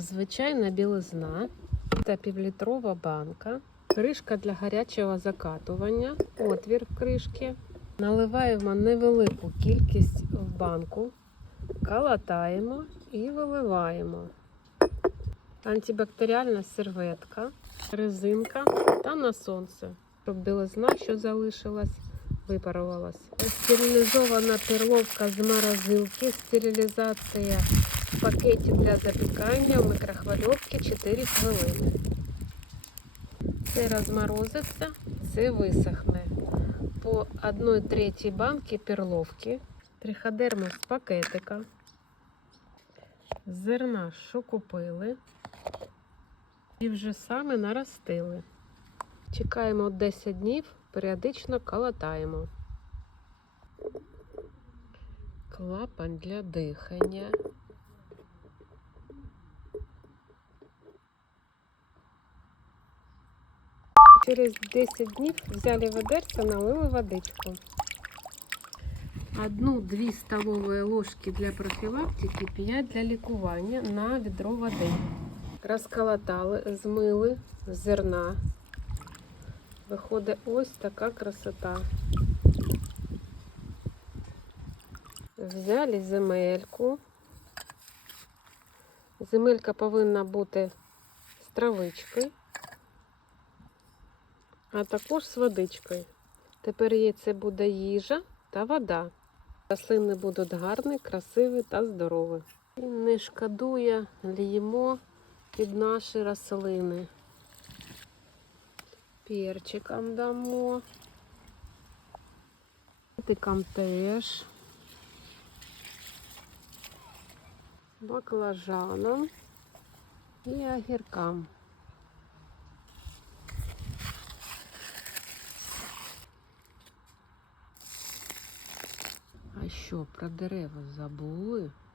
Звичайна білизна та півлітрова банка, кришка для гарячого закатування, отвір кришки. Наливаємо невелику кількість в банку, калатаємо і виливаємо. Антибактеріальна серветка, резинка та на сонце, щоб білизна, що залишилась, випарувалась. Стерилізована перловка з морозилки, стерилізація пакеті для запікання в мікрохвильовці 4 хвилини. Це розморозиться, це висохне. По 1 третій банки перловки, триходерму з пакетика, зерна, що купили, і вже саме наростили. Чекаємо 10 днів, періодично калатаємо. Клапан для дихання. Через 10 днів взяли ведерце, налили водичку. Одну-дві столові ложки для профілактики, 5 для лікування на відро води. Розколотали, змили зерна. Виходить ось така красота. Взяли земельку. Земелька повинна бути з травичкою, а також з водичкою. Тепер їй це буде їжа та вода. Рослини будуть гарні, красиві та здорові. Не шкодує, ліємо під наші рослини. Перчиком дамо. Тикам теж. Баклажанам і огіркам. А що, про дерева забули?